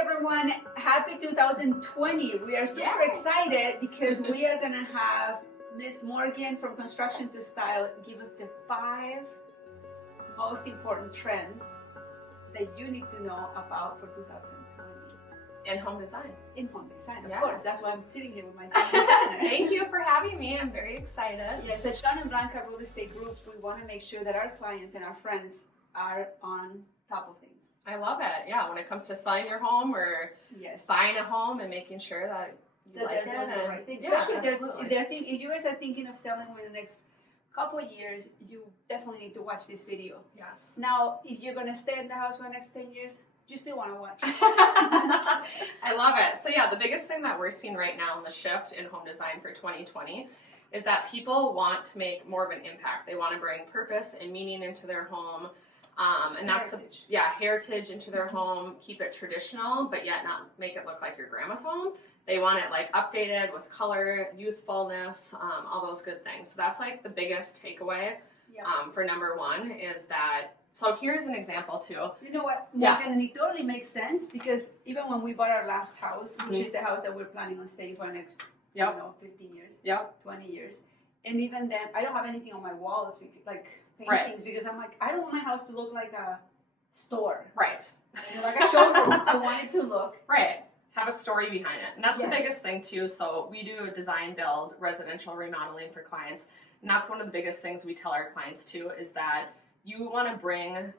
everyone. Happy 2020. We are super excited because we are going to have Miss Morgan from Construction2Style give us the 5 most important trends that you need to know about for 2020. In home design. In home design, of Yes. course. That's why I'm sitting here with my designer. Thank you for having me. I'm very excited. Yes, at Sean and Blanca Real Estate Group, we want to make sure that our clients and our friends are on top of things. I love it. Yeah, when it comes to selling your home or buying a home and making sure that you like they're doing it. the right thing. Yeah, Especially absolutely. if you guys are thinking of selling within the next couple of years, you definitely need to watch this video. Yes. Now, if you're going to stay in the house for the next 10 years, you still want to watch. I love it. So yeah, the biggest thing that we're seeing right now in the shift in home design for 2020 is that people want to make more of an impact. They want to bring purpose and meaning into their home. And that's heritage into their home, keep it traditional, but yet not make it look like your grandma's home. They want it like updated with color, youthfulness, all those good things. So that's like the biggest takeaway for number 1 is that. So here's an example too. You know what, Morgan, and it totally makes sense because even when we bought our last house, which is the house that we're planning on staying for the next, 15 years, 20 years, and even then, I don't have anything on my walls, like paintings, because I'm like, I don't want my house to look like a store. Right. Like a showroom. I want it to look. Right. Have a story behind it. And that's the biggest thing too. So we do a design build, residential remodeling for clients. And that's one of the biggest things we tell our clients too is that you want to bring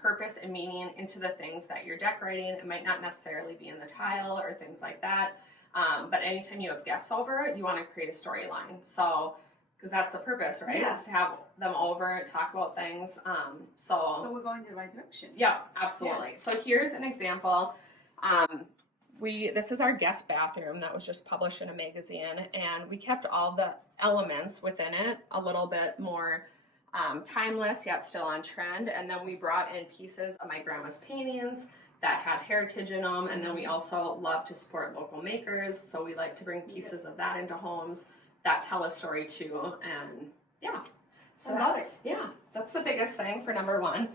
purpose and meaning into the things that you're decorating. It might not necessarily be in the tile or things like that. But anytime you have guests over, you want to create a storyline. So, because that's the purpose, right? Is to have them over, talk about things. So we're going in the right direction. Yeah, absolutely. Yeah. So here's an example. This is our guest bathroom that was just published in a magazine, and we kept all the elements within it a little bit more timeless, yet still on trend. And then we brought in pieces of my grandma's paintings that had heritage in them. And then we also love to support local makers. So we like to bring pieces of that into homes that tell a story too. And so that's the biggest thing for number 1.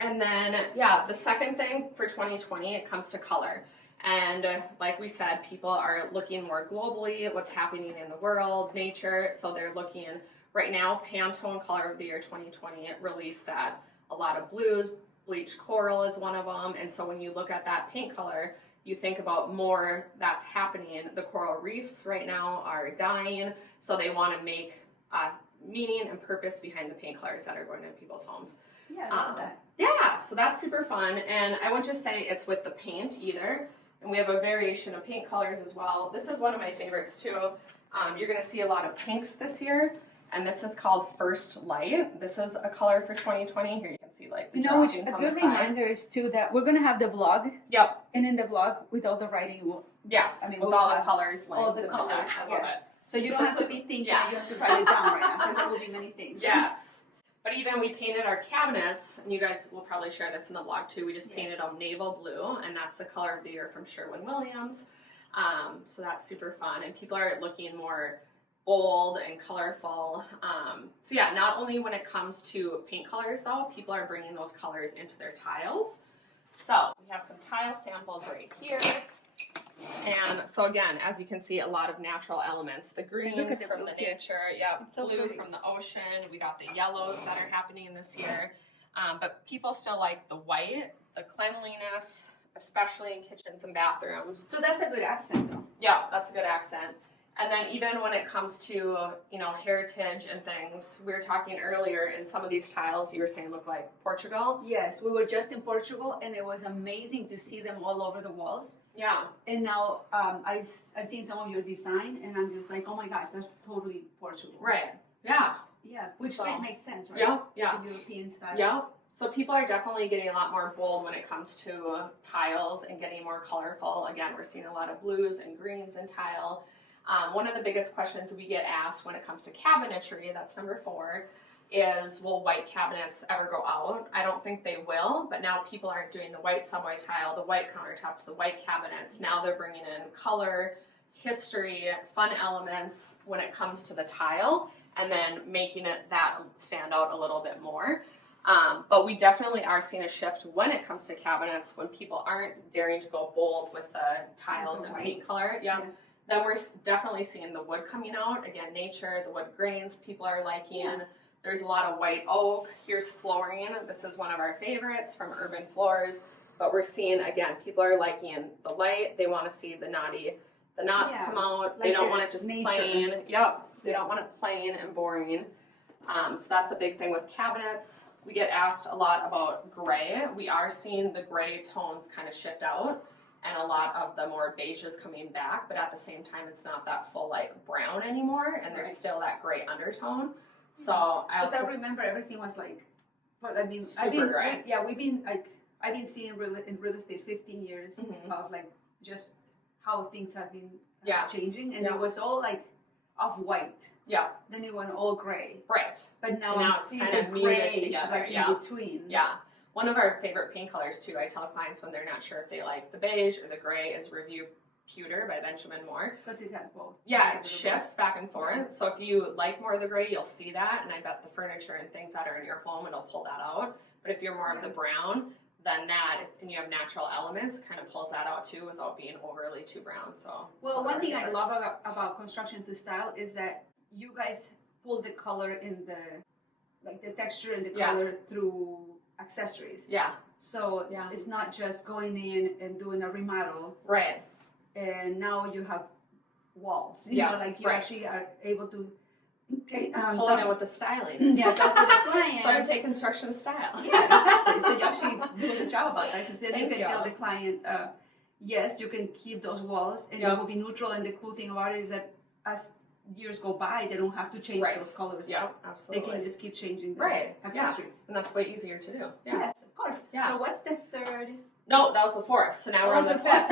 And then, the second thing for 2020, it comes to color. And like we said, people are looking more globally at what's happening in the world, nature. So they're looking right now, Pantone Color of the Year 2020, it released that a lot of blues, bleached coral is one of them. And so when you look at that paint color, you think about more that's happening. The coral reefs right now are dying. So they want to make meaning and purpose behind the paint colors that are going into people's homes. Yeah, I love that. Yeah, so that's super fun. And I wouldn't just say it's with the paint either. And we have a variation of paint colors as well. This is one of my favorites too. You're going to see a lot of pinks this year. And this is called First Light. This is a color for 2020. Here you can see like the which a good reminder is too that we're going to have the blog. Yep. And in the blog with all the writing. With all the colors. All the colors. I love it. So you don't have to be thinking you have to write it down right now because there will be many things. Yes. But even we painted our cabinets, and you guys will probably share this in the blog too. We just painted them Naval Blue, and that's the color of the year from Sherwin-Williams. So that's super fun. And people are looking more bold and colorful. Not only when it comes to paint colors though, people are bringing those colors into their tiles. So we have some tile samples right here. And so again, as you can see, a lot of natural elements. The green from the nature, blue from the ocean. We got the yellows that are happening this year. But people still like the white, the cleanliness, especially in kitchens and bathrooms. So that's a good accent though. Yeah, that's a good accent. And then even when it comes to, heritage and things, we were talking earlier, in some of these tiles you were saying look like Portugal. Yes, we were just in Portugal, and it was amazing to see them all over the walls. Yeah. And now I've seen some of your design, and I'm just like, oh my gosh, that's totally Portugal. Right. Yeah. Yeah, which makes sense, right? Yeah. The European style. Yeah. So people are definitely getting a lot more bold when it comes to tiles and getting more colorful. Again, we're seeing a lot of blues and greens in tile. One of the biggest questions we get asked when it comes to cabinetry, that's number 4, is will white cabinets ever go out? I don't think they will, but now people aren't doing the white subway tile, the white countertops, the white cabinets. Now they're bringing in color, history, fun elements when it comes to the tile, and then making it that stand out a little bit more. But we definitely are seeing a shift when it comes to cabinets, when people aren't daring to go bold with the tiles and paint color. Yeah. Then we're definitely seeing the wood coming out. Again, nature, the wood grains people are liking. Yeah. There's a lot of white oak. Here's flooring. This is one of our favorites from Urban Floors. But we're seeing, again, people are liking the light. They want to see the knots come out. They don't want it just plain. Yep. They don't want it plain and boring. So that's a big thing with cabinets. We get asked a lot about gray. We are seeing the gray tones kind of shift out and a lot of the more beiges coming back, but at the same time, it's not that full like brown anymore, and there's still that gray undertone. So I remember everything was like, but I mean, super gray. We've been like, I've been seeing in real estate 15 years of like just how things have been changing, and it was all like off-white. Yeah. Then it went all gray. Right. But now I'm seeing the grayish like in between. Yeah. One of our favorite paint colors too, I tell clients when they're not sure if they like the beige or the gray, is Revere Pewter by Benjamin Moore. Because it has both. Yeah, it shifts back and forth. So if you like more of the gray, you'll see that, and I bet the furniture and things that are in your home, it'll pull that out. But if you're more of the brown, then that, and you have natural elements, kind of pulls that out too without being overly too brown. So one thing I love about Construction2Style is that you guys pull the color in the texture and the color through accessories. Yeah. So it's not just going in and doing a remodel. Right. And now you have walls. You know, like you actually are able to pulling it with the styling. Yeah, talk to the client. So I say construction style. Yeah, exactly. So you actually do a good job about that, because then you can tell the client, yes, you can keep those walls and they will be neutral. And the cool thing about it is that as years go by, they don't have to change those colors. Yeah, absolutely. They can just keep changing the accessories. And that's way easier to do. Yeah. Yes, of course. Yeah. So what's the third? No, that was the fourth. So now we're on the fifth.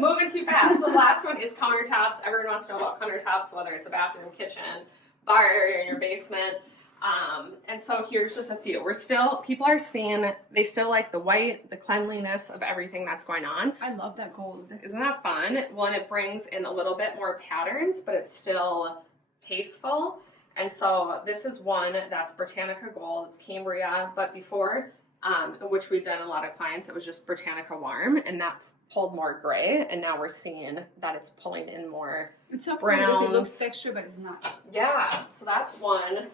Moving too fast. The last one is countertops. Everyone wants to know about countertops, whether it's a bathroom, kitchen, bar area in your basement. And so here's just a few. People are seeing, they still like the white, the cleanliness of everything that's going on. I love that gold. Isn't that fun? Well, and it brings in a little bit more patterns, but it's still tasteful. And so this is one that's Britannica gold, it's Cambria, but before, which we've done a lot of clients, it was just Britannica warm, and that pulled more gray, and now we're seeing that it's pulling in more browns. It looks texture, but it's not. Yeah, so that's one.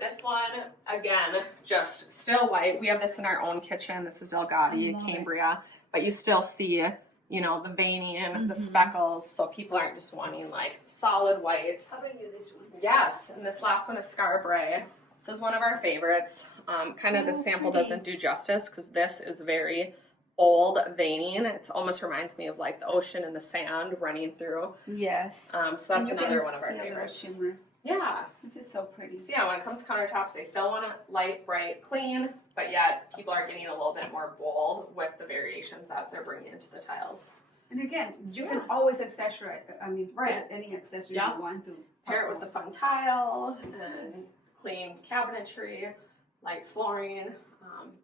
This one, again, just still white. We have this in our own kitchen. This is Delgatti, Cambria, but you still see, you know, the veining, the speckles, so people aren't just wanting like solid white. How about you this one? Yes, and this last one is Scarbray. This is one of our favorites. Kind of the sample doesn't do justice, because this is very old veining. It almost reminds me of like the ocean and the sand running through. Yes. So that's another one of our favorites. Shimmer. Yeah. This is so pretty. So yeah, when it comes to countertops, they still want it light, bright, clean, but yet people are getting a little bit more bold with the variations that they're bringing into the tiles. And again, you can always accessorize. I mean, any accessory you want to. Pair it with the fun tile and clean cabinetry, light flooring.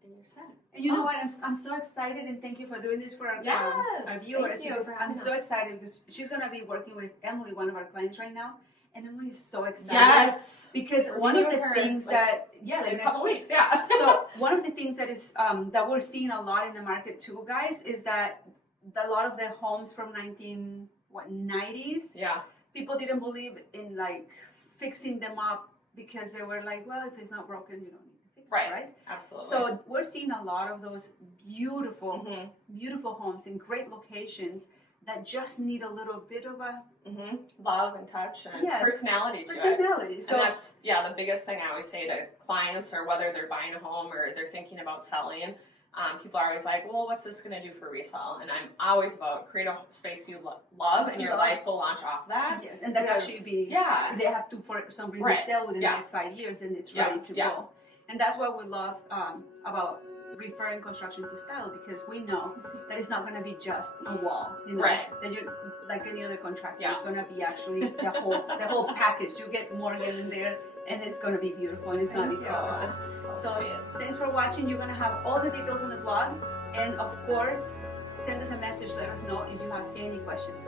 And you're set. And you know what? I'm so excited, and thank you for doing this for our viewers. Because I'm so excited because she's gonna be working with Emily, one of our clients right now, and Emily is so excited. Yes. Because one of the things that in a couple weeks, So one of the things that is that we're seeing a lot in the market too, guys, is that a lot of the homes from 90s. Yeah. People didn't believe in like fixing them up because they were like, well, if it's not broken, you don't need. Right, absolutely. So we're seeing a lot of those beautiful, beautiful homes in great locations that just need a little bit of a love and touch and personality to it. So and that's the biggest thing I always say to clients, or whether they're buying a home or they're thinking about selling. People are always like, well, what's this going to do for resale? And I'm always about create a space you love, and your life will launch off that. Yes, and that actually be they have to for some reason sell within the next 5 years, and it's ready to go. And that's what we love about referring Construction2Style, because we know that it's not going to be just a wall, you know, that you're like any other contractor. It's going to be actually the whole package. You get Morgan in there, and it's going to be beautiful, and it's going to be colorful. So thanks for watching. You're going to have all the details on the blog, and of course, send us a message. Let us know if you have any questions.